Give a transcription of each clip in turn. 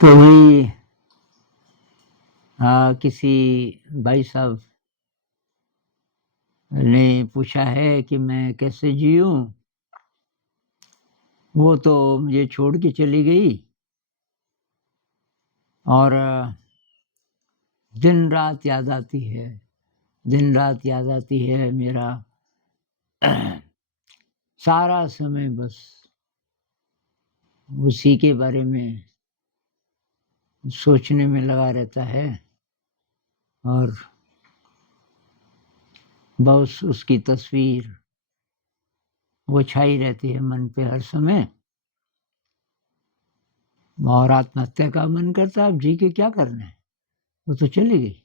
तो वही किसी भाई साहब ने पूछा है कि मैं कैसे जीऊँ? वो तो मुझे छोड़ के चली गई और दिन-रात याद आती है, दिन-रात याद आती है मेरा सारा समय बस उसी के बारे में सोचने में लगा रहता है और बस उसकी तस्वीर वो छाई रहती है मन पे हर समय और आत्महत्या का मन करता है, अब जी के क्या करना है? वो तो चली गई।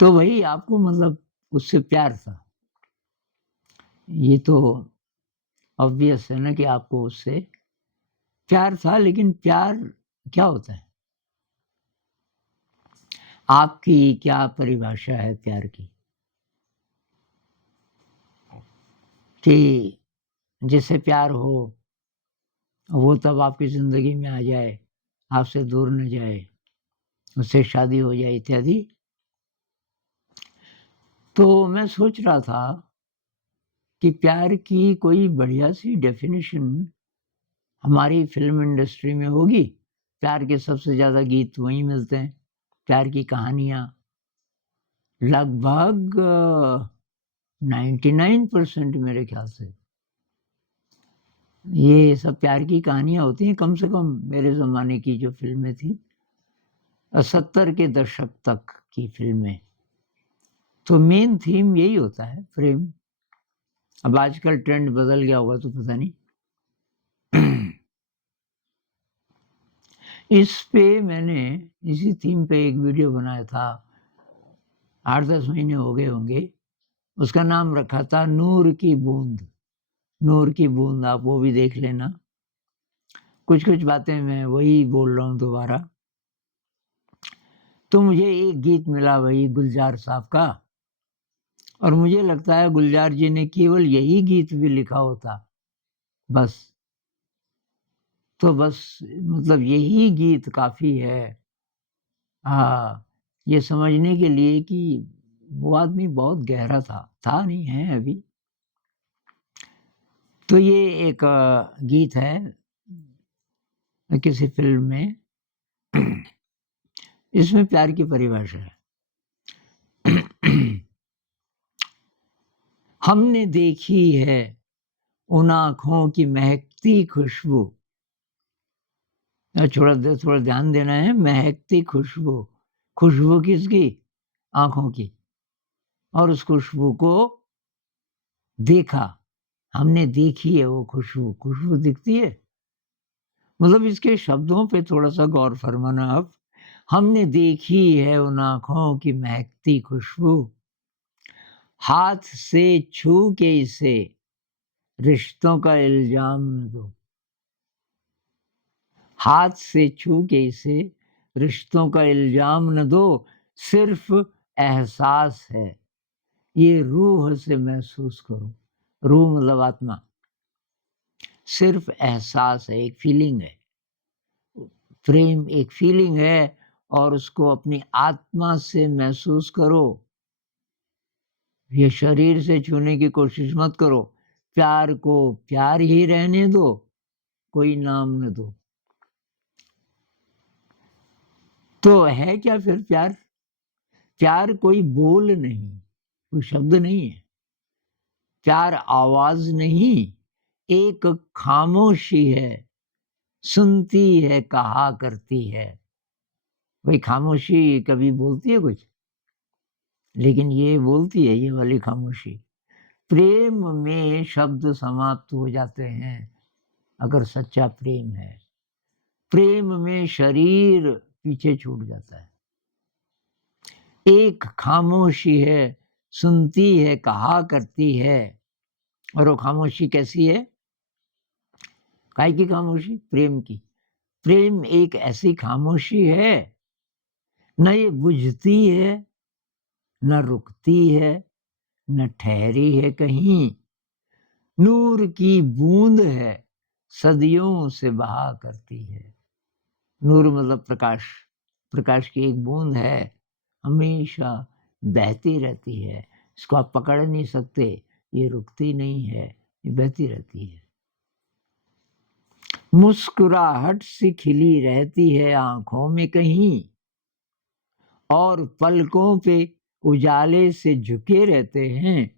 तो वही आपको मतलब उससे प्यार था। ये तो ऑब्वियस है ना कि आपको उससे प्यार था, लेकिन प्यार क्या होता है? आपकी क्या परिभाषा है प्यार की? कि जिससे प्यार हो, वो तब आपकी ज़िंदगी में आ जाए, आपसे दूर न जाए, उससे शादी हो जाए इत्यादि। तो मैं सोच रहा था कि प्यार की कोई बढ़िया-सी डेफ़िनिशन हमारी फ़िल्म इंडस्ट्री में होगी। प्यार के सबसे ज़्यादा गीत वहीं मिलते हैं, प्यार की कहानियाँ लगभग 99% मेरे ख़्याल से ये सब प्यार की कहानियाँ होती हैं, कम से कम मेरे ज़माने की जो फ़िल्में थी 70 के दशक तक की फ़िल्में। तो मेन थीम यही होता है, प्रेम। अब आजकल ट्रेंड बदल गया होगा तो पता नहीं। इस पे मैंने इसी थीम पे एक वीडियो बनाया था, 8-10 महीने हो गए होंगे। उसका नाम रखा था नूर की बूँद। नूर की बूँद आप वो भी देख लेना। कुछ-कुछ बातें मैं वही बोल रहा हूँ दोबारा। तो मुझे एक गीत मिला वही गुलज़ार साहब का और मुझे लगता है गुलज़ार जी ने केवल यही गीत भी लिखा होता, बस। तो बस मतलब यही गीत काफ़ी है ये समझने के लिए कि वो आदमी बहुत गहरा था नहीं है अभी। तो ये एक गीत है किसी फ़िल्म में इसमें प्यार की परिभाषा है। हमने देखी है उन आँखों की महकती खुशबू। थोड़ा ध्यान देना है, महकती खुशबू। खुशबू किसकी? आँखों की। और उस खुशबू को देखा, हमने देखी है वो खुशबू। खुशबू दिखती है? मतलब इसके शब्दों पे थोड़ा-सा गौर फरमाना आप। हमने देखी है उन आँखों की महकती खुशबू, हाथ से छू के इसे रिश्तों का इल्ज़ाम न दो। हाथ से छू के इसे रिश्तों का इल्ज़ाम न दो, सिर्फ़ एहसास है, ये रूह से महसूस करो। रूह मतलब आत्मा। सिर्फ़ एहसास है, एक फ़ीलिंग है। प्रेम एक फ़ीलिंग है और उसको अपनी आत्मा से महसूस करो। ये शरीर से छूने की कोशिश मत करो। प्यार को प्यार ही रहने दो, कोई नाम न दो। तो है क्या फिर प्यार? प्यार कोई बोल नहीं, कोई शब्द नहीं है। प्यार आवाज़ नहीं, एक खामोशी है, सुनती है, कहा करती है। भई खामोशी कभी बोलती है कुछ? लेकिन ये बोलती है, ये वाली खामोशी। प्रेम में शब्द समाप्त हो जाते हैं, अगर सच्चा प्रेम है। प्रेम में शरीर पीछे छूट जाता है। एक खामोशी है, सुनती है, कहा करती है और वो खामोशी कैसी है? काहे की खामोशी? प्रेम की। प्रेम एक ऐसी खामोशी है, न ये बुझती है, न रुकती है, न ठहरी है कहीं। नूर की बूंद है, सदियों से बहा करती है। नूर मतलब प्रकाश, प्रकाश की एक बूंद है, हमेशा बहती रहती है। इसको आप पकड़ नहीं सकते, ये रुकती नहीं है, ये बहती रहती है। मुस्कुराहट सी खिली रहती है आंखों में कहीं, और पलकों पे उजाले से झुके रहते हैं।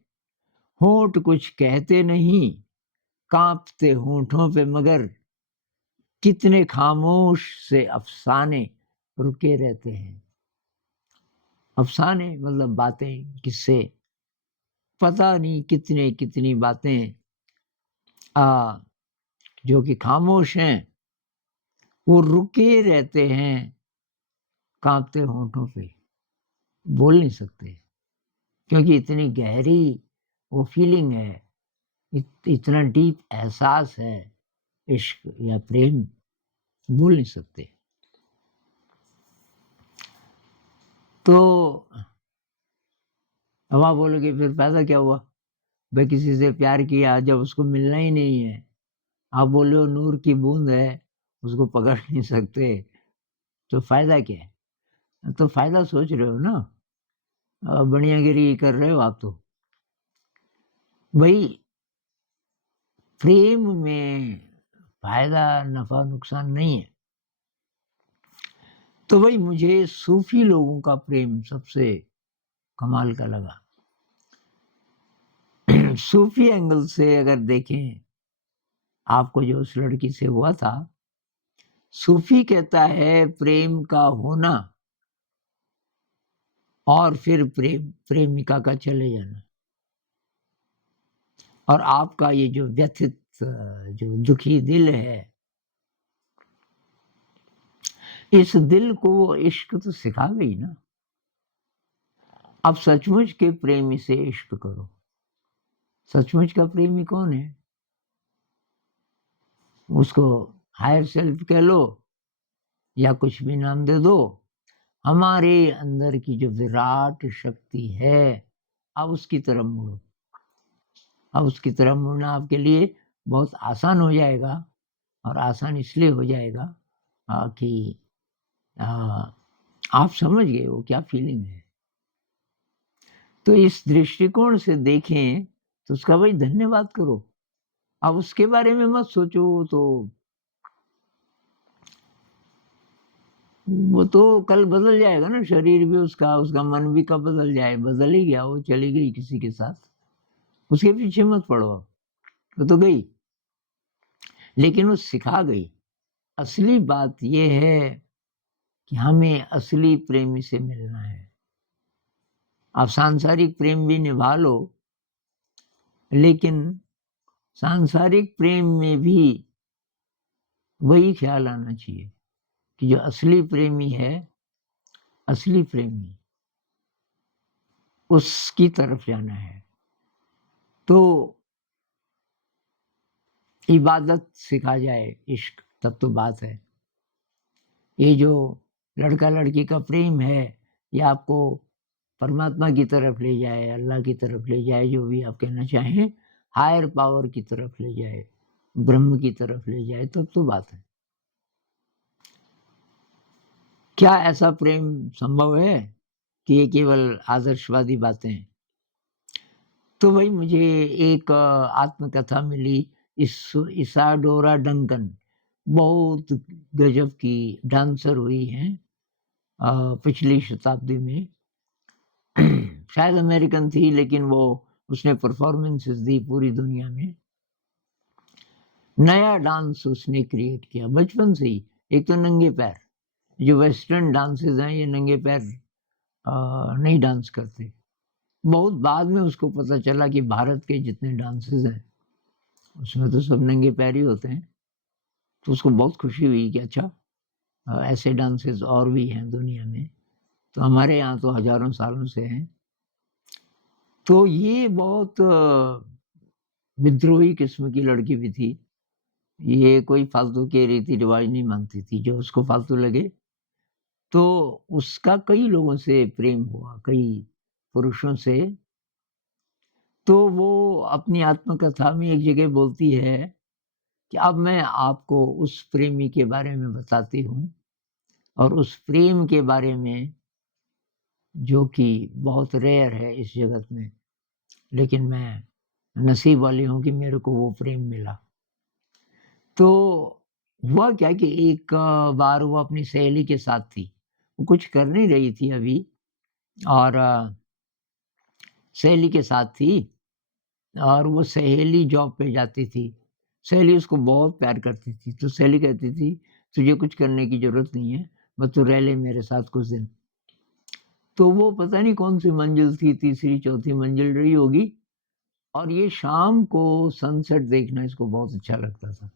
होंठ कुछ कहते नहीं, कांपते होंठों पे मगर कितने खामोश से अफसाने रुके रहते हैं। अफसाने मतलब बातें, किस्से, पता नहीं कितने कितनी बातें जो कि खामोश हैं, वो रुके रहते हैं कांपते होंठों पे, बोल नहीं सकते, क्योंकि इतनी गहरी वो फीलिंग है, इतना डीप एहसास है इश्क या प्रेम, भूल नहीं सकते। तो अब आप बोलोगे फिर फायदा क्या हुआ भाई, किसी से प्यार किया जब उसको मिलना ही नहीं है, आप बोल रहे हो नूर की बूंद है, उसको पकड़ नहीं सकते, तो फायदा क्या है? तो फायदा सोच रहे हो ना, बढ़ियागिरी कर रहे हो आप। तो भाई प्रेम में फायदा नफा नुकसान नहीं है। तो भाई मुझे सूफी लोगों का प्रेम सबसे कमाल का लगा। सूफी एंगल से अगर देखें, आपको जो उस लड़की से हुआ था, सूफी कहता है प्रेम का होना और फिर प्रेमिका का चले जाना, और आपका ये जो व्यथित जो दुखी दिल है, इस दिल को वो इश्क तो सिखा गई ना। अब सचमुच के प्रेमी से इश्क करो। सचमुच का प्रेमी कौन है? उसको हायर सेल्फ कह लो या कुछ भी नाम दे दो, हमारे अंदर की जो विराट शक्ति है, अब उसकी तरफ मुड़ो। अब उसकी तरफ मुड़ना आपके लिए बहुत आसान हो जाएगा, और आसान इसलिए हो जाएगा कि आप समझ गए वो क्या फीलिंग है। तो इस दृष्टिकोण से देखें तो उसका भाई धन्यवाद करो। अब उसके बारे में मत सोचो, तो वो तो कल बदल जाएगा ना, शरीर भी उसका, उसका मन भी कब बदल जाए, बदल ही गया, वो चली गई किसी के साथ, उसके पीछे मत पड़ो। वो तो गई, लेकिन वो सिखा गई। असली बात ये है कि हमें असली प्रेमी से मिलना है। आप सांसारिक प्रेम भी निभा लो, लेकिन सांसारिक प्रेम में भी वही ख्याल आना चाहिए कि जो असली प्रेमी है, असली प्रेमी, उसकी तरफ जाना है। तो इबादत सिखा जाए इश्क, तब तो बात है। ये जो लड़का लड़की का प्रेम है, ये आपको परमात्मा की तरफ ले जाए, अल्लाह की तरफ ले जाए, जो भी आप कहना चाहें, हायर पावर की तरफ ले जाए, ब्रह्म की तरफ ले जाए, तब तो बात है। क्या ऐसा प्रेम संभव है कि ये केवल आदर्शवादी बातें हैं? तो भाई मुझे एक आत्मकथा मिली, इसाडोरा डंकन, बहुत गजब की डांसर हुई हैं पिछली शताब्दी में। शायद अमेरिकन थी, लेकिन वो उसने परफॉर्मेंसेस दी पूरी दुनिया में। नया डांस उसने क्रिएट किया बचपन से ही। एक तो नंगे पैर, जो वेस्टर्न डांसेस हैं ये नंगे पैर नहीं डांस करते। बहुत बाद में उसको पता चला कि भारत के जितने डांसेस हैं उसमें तो सब नंगे पैर ही होते हैं। तो उसको बहुत खुशी हुई कि अच्छा, ऐसे डांसेस और भी हैं दुनिया में, तो हमारे यहाँ तो हजारों सालों से हैं। तो ये बहुत विद्रोही किस्म की लड़की भी थी। ये कोई फालतू के रीति रिवाज नहीं मानती थी, जो उसको फालतू लगे। तो उसका कई लोगों से प्रेम हुआ, कई पुरुषों से, तो वो अपनी आत्मकथा में एक जगह बोलती है कि अब मैं आपको उस प्रेमी के बारे में बताती हूँ और उस प्रेम के बारे में जो कि बहुत रेयर है इस जगत में, लेकिन मैं नसीब वाली हूँ कि मेरे को वो प्रेम मिला। तो हुआ क्या कि एक बार वो अपनी सहेली के साथ थी। वो कुछ कर नहीं रही थी अभी और सहेली के साथ थी और वो सहेली जॉब पे जाती थी। सहेली उसको बहुत प्यार करती थी, तो सहेली कहती थी, "तुझे कुछ करने की ज़रूरत नहीं है, बस तू रह ले मेरे साथ कुछ दिन।" तो वो पता नहीं कौन-सी मंज़िल थी, तीसरी, चौथी मंज़िल रही होगी और ये शाम को सनसेट देखना इसको बहुत अच्छा लगता था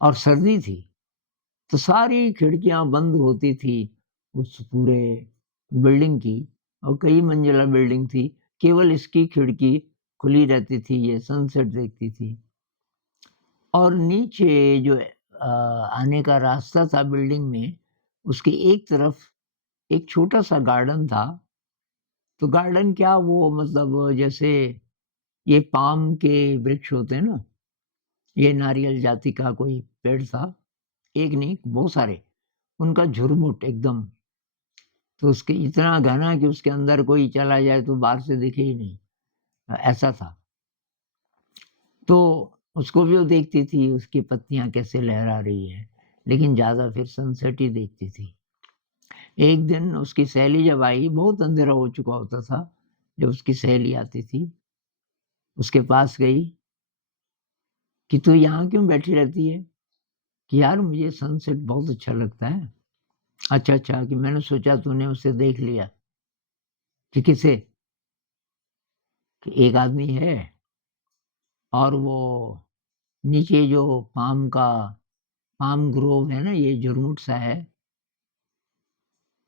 और सर्दी थी, तो सारी खिड़कियाँ बंद होती थी उस पूरे बिल्डिंग की और कई मंजिला बिल्डिंग थी, केवल इसकी खिड़की खुली रहती थी, ये सनसेट देखती थी। और नीचे जो आने का रास्ता था बिल्डिंग में, उसकी एक तरफ एक छोटा-सा गार्डन था। तो गार्डन क्या वो मतलब जैसे ये पाम के वृक्ष होते हैं ना, ये नारियल जाति का कोई पेड़ था, एक नहीं बहुत सारे, उनका झुरमुट एकदम, तो उसके इतना घना कि उसके अंदर कोई चला जाए तो बाहर से दिखे ही नहीं, ऐसा था। तो उसको भी वो देखती थी, उसकी पत्तियाँ कैसे लहरा रही हैं, लेकिन ज़्यादा फिर सनसेट ही देखती थी। एक दिन उसकी सहेली जब आई, बहुत अंधेरा हो चुका होता था, जब उसकी सहेली आती थी, उसके पास गई कि, "तू यहाँ क्यों बैठी रहती है?" कि, "यार मुझे सनसेट बहुत अच्छा लगता है।" "अच्छा, अच्छा" कि मैंने सोचा तूने उसे देख लिया। कि किसे? कि एक आदमी है और वो नीचे जो पाम ग्रोव है ना, ये झुरमुट सा है,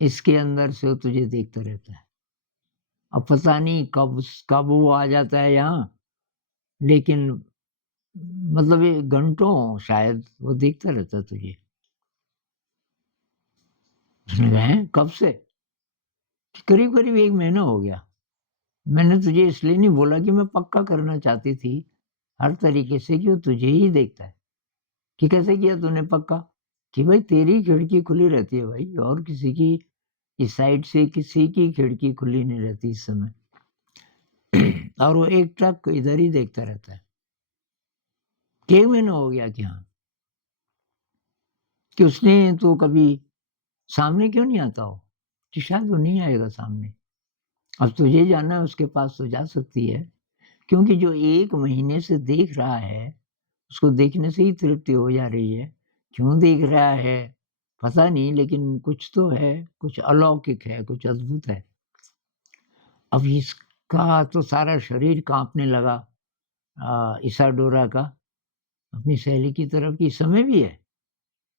इसके अंदर से वो तुझे देखता रहता है। अब पता नहीं कब वो आ जाता है यहाँ, लेकिन मतलब ये घंटों शायद वो देखता रहता है तुझे। उसने कहा, "हैं? कब से?" कि करीब-करीब 1 महीना हो गया। मैंने तुझे इसलिए नहीं बोला कि मैं पक्का करना चाहती थी, हर तरीके से कि वो तुझे ही देखता है। कि कैसे किया तूने पक्का? कि भाई तेरी खिड़की खुली रहती है भाई और किसी की इस साइड से किसी की खिड़की खुली नहीं रहती इस समय। और वो एकटक इधर ही देखता रहता है। 1 महीना हो गया कि हाँ, कि उसने तो कभी सामने क्यों नहीं आता हो? कि शायद वो नहीं आएगा सामने। अब तुझे जाना है उसके पास तो जा सकती है, क्योंकि जो 1 महीने से देख रहा है, उसको देखने से ही तृप्ति हो जा रही है। क्यों देख रहा है? पता नहीं लेकिन कुछ तो है, कुछ अलौकिक है, कुछ अद्भुत है। अब इसका तो सारा शरीर काँपने लगा इसाडोरा का, अपनी सहेली की तरफ कि समय भी है?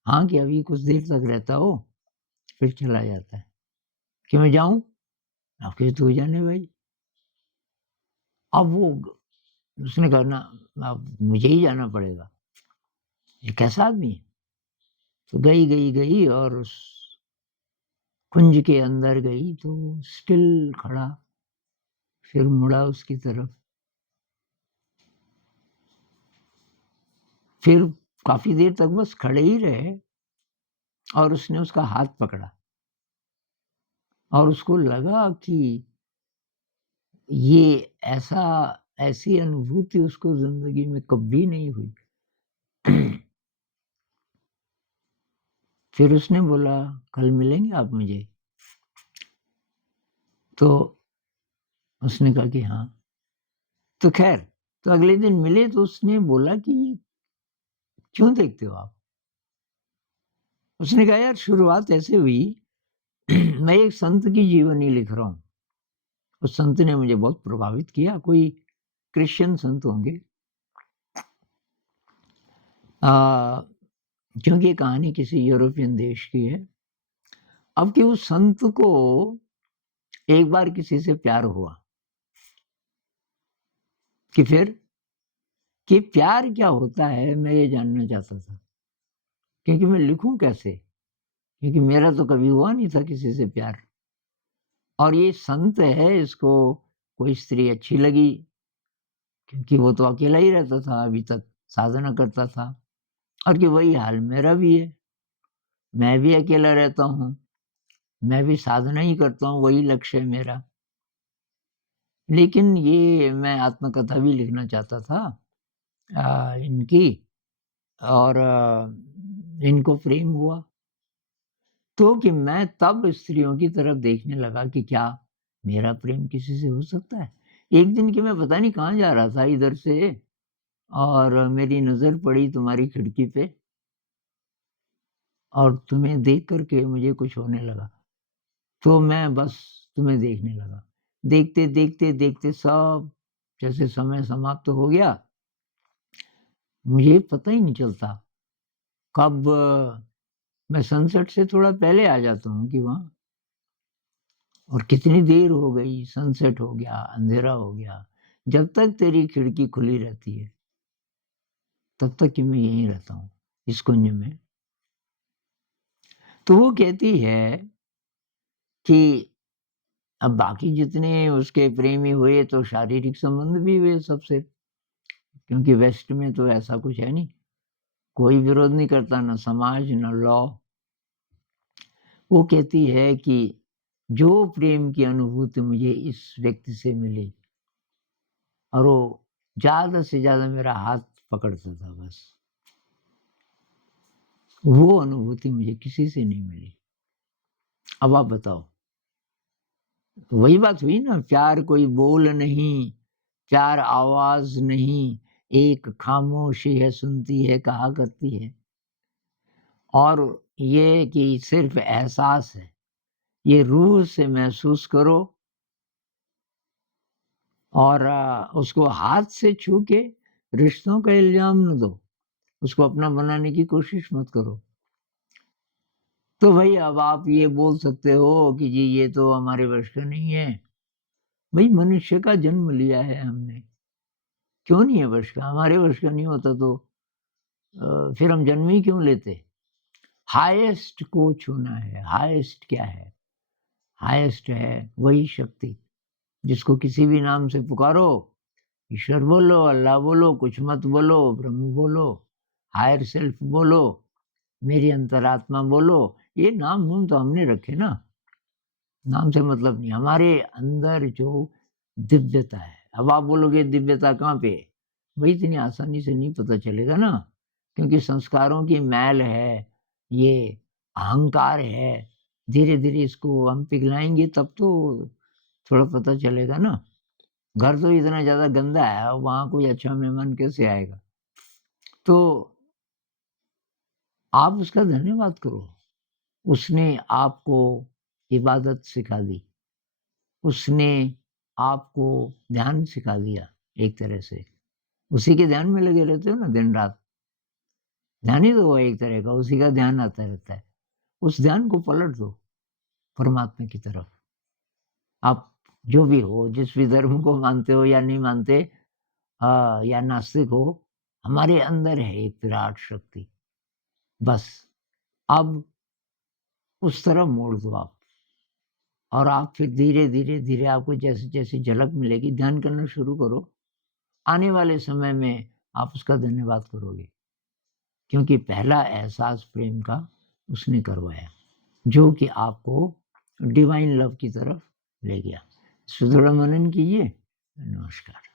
हाँ, कि अभी कुछ देर तक रहता हो, फिर चला जाता है। कि मैं जाऊँ? अब कही तू जाने भाई। अब वो उसने कहा ना अब मुझे ही जाना पड़ेगा। ये कैसा आदमी है? तो गई और उस कुंज के अंदर गई तो स्टिल खड़ा, फिर मुड़ा उसकी तरफ। फिर काफ़ी देर तक बस खड़े ही रहे और उसने उसका हाथ पकड़ा और उसको लगा कि ये ऐसा ऐसी अनुभूति उसको ज़िंदगी में कभी नहीं हुई। फिर उसने बोला, "कल मिलेंगे आप मुझे?" तो उसने कहा कि हाँ। तो ख़ैर, तो अगले दिन मिले तो उसने बोला कि, "क्यों देखते हो आप?" उसने कहा, "यार शुरुआत ऐसे हुई, मैं एक संत की जीवनी लिख रहा हूँ। उस संत ने मुझे बहुत प्रभावित किया, कोई क्रिश्चियन संत होंगे। अ, क्योंकि ये कहानी किसी यूरोपियन देश की है। अब कि उस संत को एक बार किसी से प्यार हुआ कि फिर कि प्यार क्या होता है मैं ये जानना चाहता था। क्योंकि मैं लिखूँ कैसे? क्योंकि मेरा तो कभी हुआ नहीं था किसी से प्यार और ये संत है इसको कोई स्त्री अच्छी लगी क्योंकि वो तो अकेला ही रहता था अभी तक, साधना करता था, और कि वही हाल मेरा भी है। मैं भी अकेला रहता हूँ, मैं भी साधना ही करता हूँ, वही लक्ष्य है मेरा। लेकिन ये मैं आत्मकथा भी लिखना चाहता था इनकी, और इनको प्रेम हुआ, तो कि मैं तब स्त्रियों की तरफ देखने लगा कि क्या मेरा प्रेम किसी से हो सकता है? एक दिन की मैं पता नहीं कहाँ जा रहा था इधर से, और मेरी नज़र पड़ी तुम्हारी खिड़की पे, और तुम्हें देख कर के मुझे कुछ होने लगा। तो मैं बस तुम्हें देखने लगा। देखते, देखते, देखते सब जैसे समय समाप्त हो गया, मुझे पता ही नहीं चलता कब मैं सनसेट से थोड़ा पहले आ जाता हूँ कि वहाँ, और कितनी देर हो गई, सनसेट हो गया, अंधेरा हो गया। जब तक तेरी खिड़की खुली रहती है, तब तक कि मैं यहीं रहता हूँ, इस कुंज में। तो वो कहती है कि अब बाकी जितने उसके प्रेमी हुए तो शारीरिक संबंध भी हुए सबसे, क्योंकि वेस्ट में तो ऐसा कुछ है नहीं, कोई विरोध नहीं करता, ना समाज, ना लॉ। वो कहती है कि जो प्रेम की अनुभूति मुझे इस व्यक्ति से मिली, और वो ज़्यादा से ज़्यादा मेरा हाथ पकड़ता था बस, वो अनुभूति मुझे किसी से नहीं मिली। अब आप बताओ, वही बात हुई ना, प्यार कोई बोल नहीं, प्यार आवाज़ नहीं, एक खामोशी है सुनती है कहा करती है। और ये कि सिर्फ़ एहसास है, ये रूह से महसूस करो, और उसको हाथ से छू के रिश्तों का इल्ज़ाम न दो, उसको अपना बनाने की कोशिश मत करो। तो भई अब आप ये बोल सकते हो कि जी ये तो हमारे वश का नहीं है। भई मनुष्य का जन्म लिया है हमने, क्यों नहीं है वश का? हमारे वश का नहीं होता तो फिर हम जन्म ही क्यों लेते? हाईएस्ट को छूना है, हाईएस्ट क्या है? हाईएस्ट है वही शक्ति, जिसको किसी भी नाम से पुकारो, ईश्वर बोलो, अल्लाह बोलो, कुछ मत बोलो, ब्रह्म बोलो, हायर सेल्फ बोलो, मेरी अंतरात्मा बोलो, ये नाम-नूम तो हमने रखे ना, नाम से मतलब नहीं, हमारे अंदर जो दिव्यता है। अब आप बोलोगे दिव्यता कहाँ पे है? भई इतनी आसानी से नहीं पता चलेगा ना, क्योंकि संस्कारों की मैल है, ये अहंकार है, धीरे-धीरे इसको हम पिघलाएँगे तब तो थोड़ा पता चलेगा ना। घर तो इतना ज़्यादा गंदा है, वहाँ कोई अच्छा मेहमान कैसे आएगा? तो आप उसका धन्यवाद करो, उसने आपको इबादत सिखा दी, उसने आपको ध्यान सिखा दिया एक तरह से। उसी के ध्यान में लगे रहते हो ना दिन-रात, ध्यान ही तो हुआ एक तरह का, उसी का ध्यान आता रहता है। उस ध्यान को पलट दो परमात्मा की तरफ। आप जो भी हो, जिस भी धर्म को मानते हो या नहीं मानते, या नास्तिक हो, हमारे अंदर है एक विराट शक्ति। बस अब उस तरफ मोड़ दो आप, और आप फिर धीरे-धीरे आपको जैसे-जैसे झलक मिलेगी, ध्यान करना शुरू करो। आने वाले समय में आप उसका धन्यवाद करोगे, क्योंकि पहला एहसास प्रेम का उसने करवाया, जो कि आपको डिवाइन लव की तरफ ले गया। इस पे थोड़ा मनन कीजिए। नमस्कार।